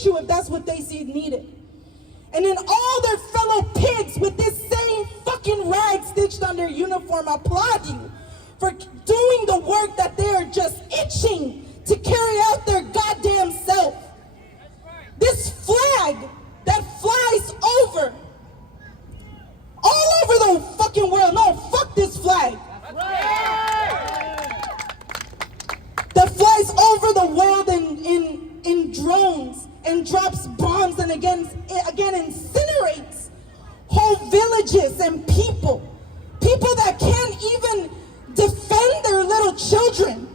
shoot you if that's what they see needed. And then all their fellow pigs with this same fucking rag stitched on their uniform applaud you for doing the work that they are just itching to carry out their goddamn self. This flag that flies over all over the fucking world. No, fuck this flag. That flies over the world in drones and drops bombs and again incinerates whole villages and people that can't even defend their little children.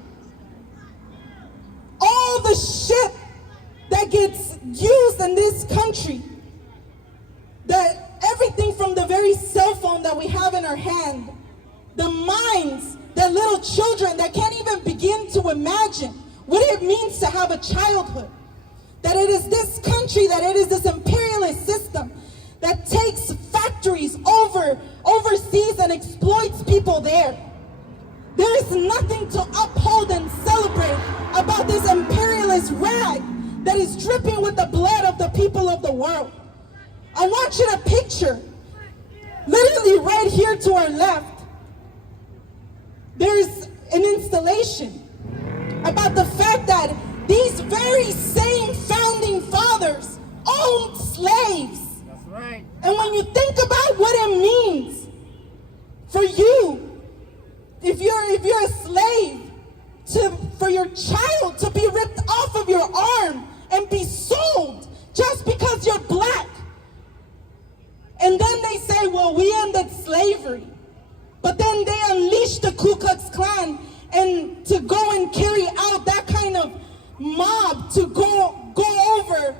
All the shit that gets used in this country, that everything from the very cell phone that we have in our hand, the minds, the little children that can't even begin to imagine what it means to have a childhood. That it is this country, that it is this imperialist system that takes factories overseas and exploits people there. There is nothing to uphold and celebrate about this imperialist rag that is dripping with the blood of the people of the world. I want you to picture, literally right here to our left, there's an installation about the fact that these very same founding fathers owned slaves. That's right. And when you think about what it means for you, if you're a slave, for your child to be ripped off of your arm and be sold just because you're black. And then they say, well, we ended slavery. But then they unleash the Ku Klux Klan and to go and carry out that kind of mob to go over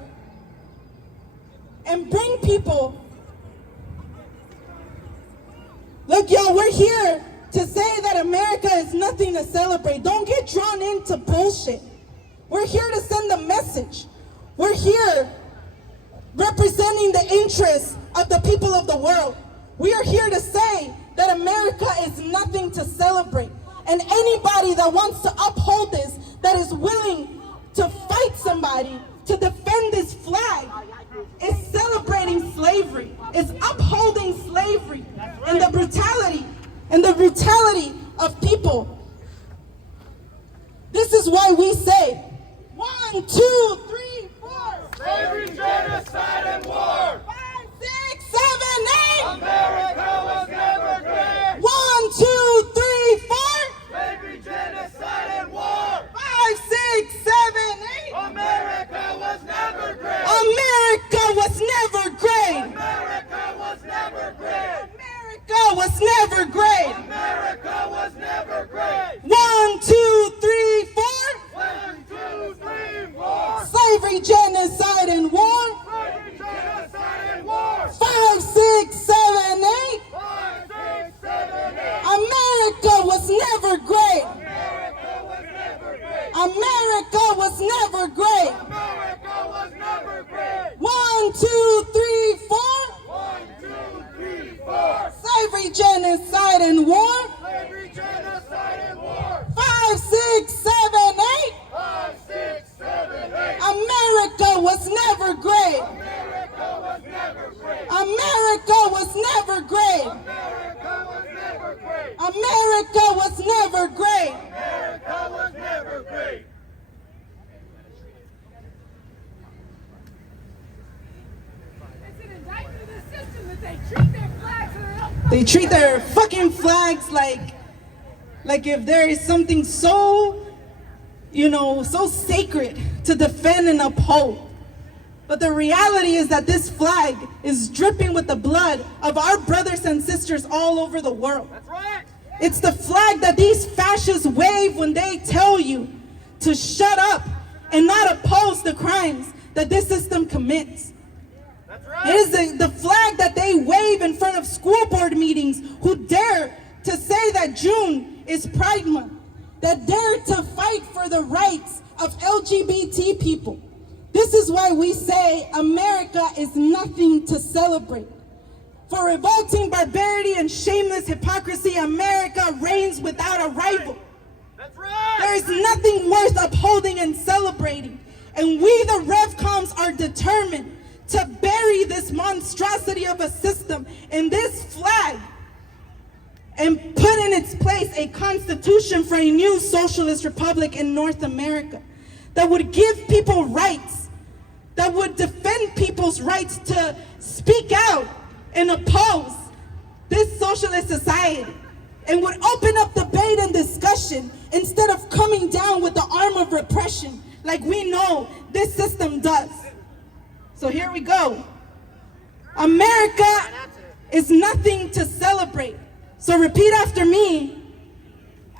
and bring people. Look, y'all, we're here to say that America is nothing to celebrate. Don't get drawn into bullshit. We're here to send a message. We're here representing the interests of the people of the world. We are here to say that America is nothing to celebrate. And anybody that wants to uphold this, that is willing to fight somebody to defend this flag, is celebrating slavery, is upholding slavery and the brutality of people. This is why we say, 1, 2, 3, 4. Slavery, genocide, and war. 5, 6, 7, 8. America was never great. 1, 2, 3, 4. Slavery, genocide, and war. 5, 6, 7, 8. America was never great. America was never great. America was never great. America was never great. America was never great. 1, 2, 3, 4. 1, 2, 3, 4. Slavery, genocide, and war. Slavery, genocide, and war. 5, 6, 7, 8. 5, 6, 7, 8. America was never great. America was never great. America was never great. America was never great. 1, 2, 3, 4. 1, 2, 3, 4. Slavery, genocide, and war. Slavery, genocide, and war. 5, 6, 7, 8. 5, 6, 7, 8. America was never great. America was never great. America was never great. America was never great. America was never great. America was never great. It's an indictment of the system that they treat their flags and their own. They treat their fucking flags like if there is something so, so sacred to defend and uphold. But the reality is that this flag is dripping with the blood of our brothers and sisters all over the world. That's right. It's the flag that these fascists wave when they tell you to shut up and not oppose the crimes that this system commits. That's right. It is the flag that they wave in front of school board meetings who dare to say that June is Pride Month, that dare to fight for the rights of LGBT people. This is why we say America is nothing to celebrate. For revolting barbarity and shameless hypocrisy, America reigns without a rival. That's right. There is nothing worth upholding and celebrating. And we, the RevComs, are determined to bury this monstrosity of a system in this flag and put in its place a constitution for a new socialist republic in North America that would give people rights, that would defend people's rights to speak out and oppose this socialist society, and would open up debate and discussion instead of coming down with the arm of repression like we know this system does. So here we go. America is nothing to celebrate. So repeat after me,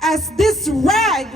as this rag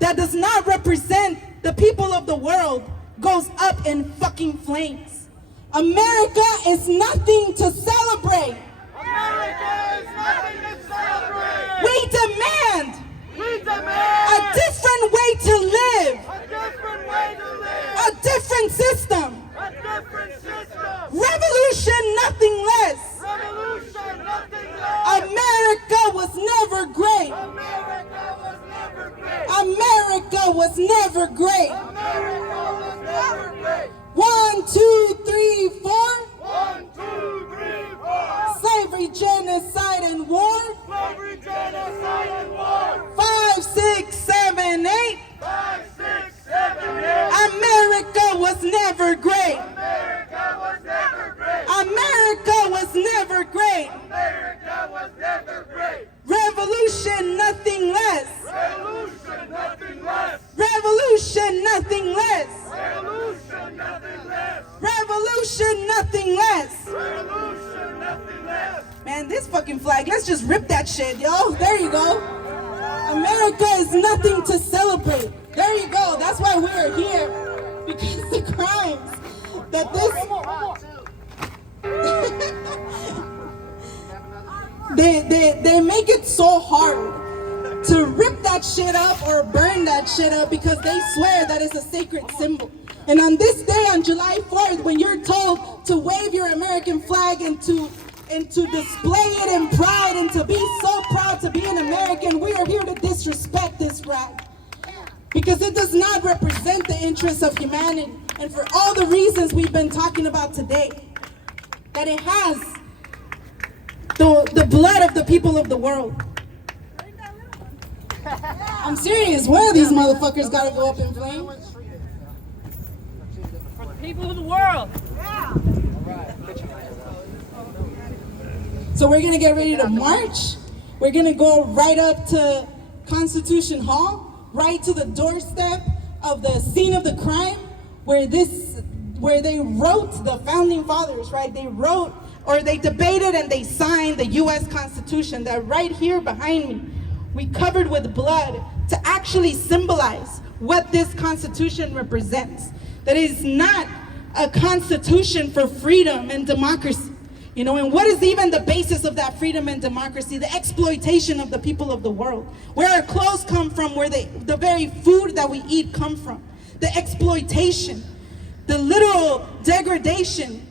that does not represent the people of the world goes up in fucking flames. America is nothing to celebrate. America is nothing to celebrate. We demand A different way to live, different way to live. a different system. A different system. Revolution, nothing less. Revolution, nothing less. America was never great. America was never great. America was never great. America was never great. 1, 2, 3, 4. 1, 2, 3, 4. Slavery, genocide, and war. Slavery, genocide, and war. 5, 6, 7, 8. 5, 6, 7, 8. America was never great. America was never great. America was never great. America was never great. Revolution, nothing less. Revolution, nothing less. Revolution, nothing less. Revolution, nothing less. Revolution, nothing less. Revolution, nothing less. Man, this fucking flag, let's just rip that shit, yo. There you go. America is nothing to celebrate. There you go. That's why we are here. Because the crimes that this... they make it so hard to rip that shit up or burn that shit up because they swear that it's a sacred symbol. And on this day, on July 4th, when you're told to wave your American flag and to display it in pride and to be so proud to be an American, we are here to disrespect this flag. Because it does not represent the interests of humanity. And for all the reasons we've been talking about today, that it has the blood of the people of the world. I'm serious, one of these motherfuckers gotta go up in flames. For the people of the world. So we're gonna get ready to march. We're gonna go right up to Constitution Hall, right to the doorstep of the scene of the crime, where they wrote, the founding fathers, right? They wrote, or they debated and they signed the US Constitution that right here behind me, we covered with blood to actually symbolize what this Constitution represents. That it is not a constitution for freedom and democracy. You know, and what is even the basis of that freedom and democracy? The exploitation of the people of the world. Where our clothes come from, where the very food that we eat come from. The exploitation, the literal degradation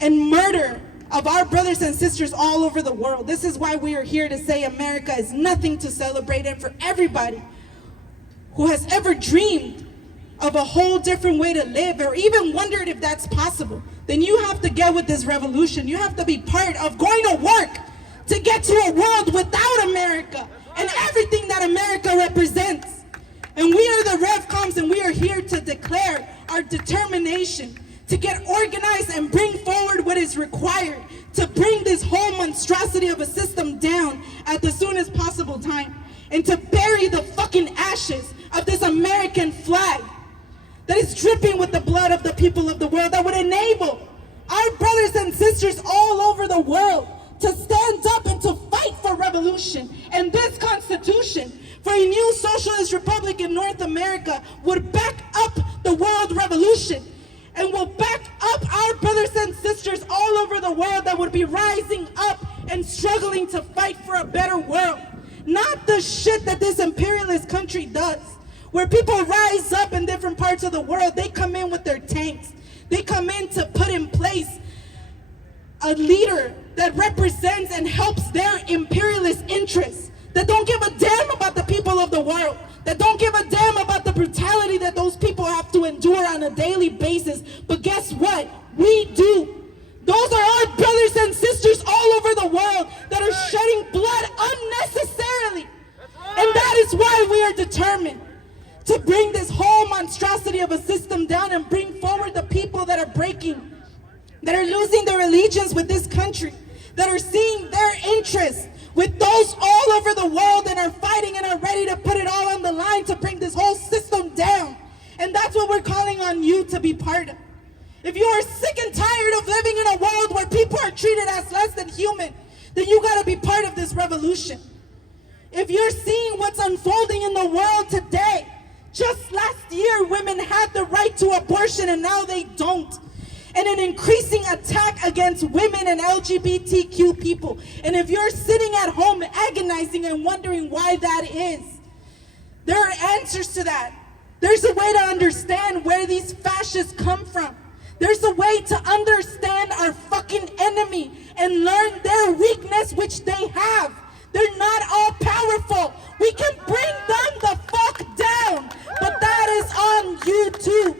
and murder of our brothers and sisters all over the world. This is why we are here to say America is nothing to celebrate. And for everybody who has ever dreamed of a whole different way to live or even wondered if that's possible, then you have to get with this revolution. You have to be part of going to work to get to a world without America and everything that America represents. And we are the RevComs, and we are here to declare our determination to get organized and bring forward what is required to bring this whole monstrosity of a system down at the soonest possible time, and to bury the fucking ashes of this American flag that is dripping with the blood of the people of the world, that would enable our brothers and sisters all over the world to stand up and to fight for revolution. And this Constitution for a new socialist republic in North America would back up the world revolution and will back up our brothers and sisters all over the world that would be rising up and struggling to fight for a better world. Not the shit that this imperialist country does, where people rise up in different parts of the world. They come in with their tanks. They come in to put in place a leader that represents and helps their imperialist interests, that don't give a damn about the people of the world, that don't give a damn about the brutality that those people have to a daily basis. But guess what? We do. Those are our brothers and sisters all over the world that are shedding blood unnecessarily. And that is why we are determined to bring this whole monstrosity of a system down and bring forward the people that are breaking, that are losing their allegiance with this country, that are seeing their interests with those all over the world and are fighting and are ready to put it all on the line to bring this whole system down. And that's what we're calling on you to be part of. If you are sick and tired of living in a world where people are treated as less than human, then you got to be part of this revolution. If you're seeing what's unfolding in the world today, just last year women had the right to abortion and now they don't. And an increasing attack against women and LGBTQ people. And if you're sitting at home agonizing and wondering why that is, there are answers to that. There's a way to understand where these fascists come from. There's a way to understand our fucking enemy and learn their weakness, which they have. They're not all powerful. We can bring them the fuck down, but that is on you too.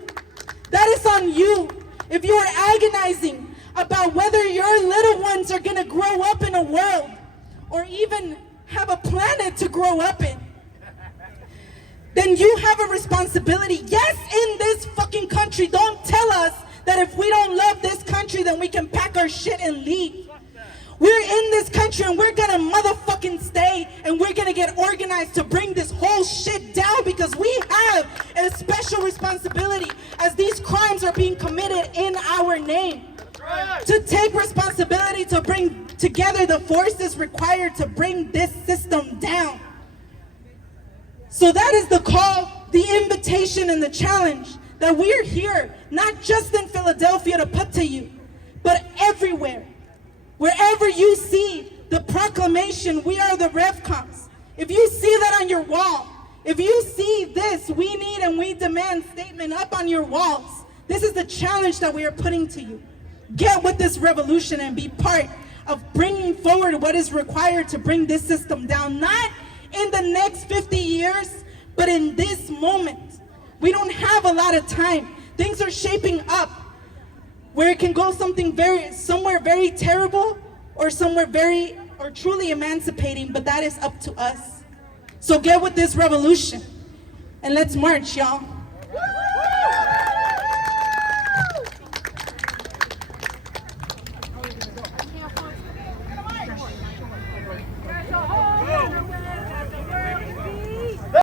That is on you. If you are agonizing about whether your little ones are gonna grow up in a world or even have a planet to grow up in, then you have a responsibility. Yes, in this fucking country, don't tell us that if we don't love this country, then we can pack our shit and leave. We're in this country and we're gonna motherfucking stay and we're gonna get organized to bring this whole shit down because we have a special responsibility as these crimes are being committed in our name. To take responsibility to bring together the forces required to bring this system down. So that is the call, the invitation, and the challenge that we're here, not just in Philadelphia to put to you, but everywhere. Wherever you see the proclamation, we are the RevComs. If you see that on your wall, if you see this, we need and we demand statement up on your walls, this is the challenge that we are putting to you. Get with this revolution and be part of bringing forward what is required to bring this system down, not in the next 50 years, but in this moment. We don't have a lot of time. Things are shaping up where it can go somewhere very terrible or somewhere or truly emancipating, but that is up to us. So get with this revolution and let's march, y'all.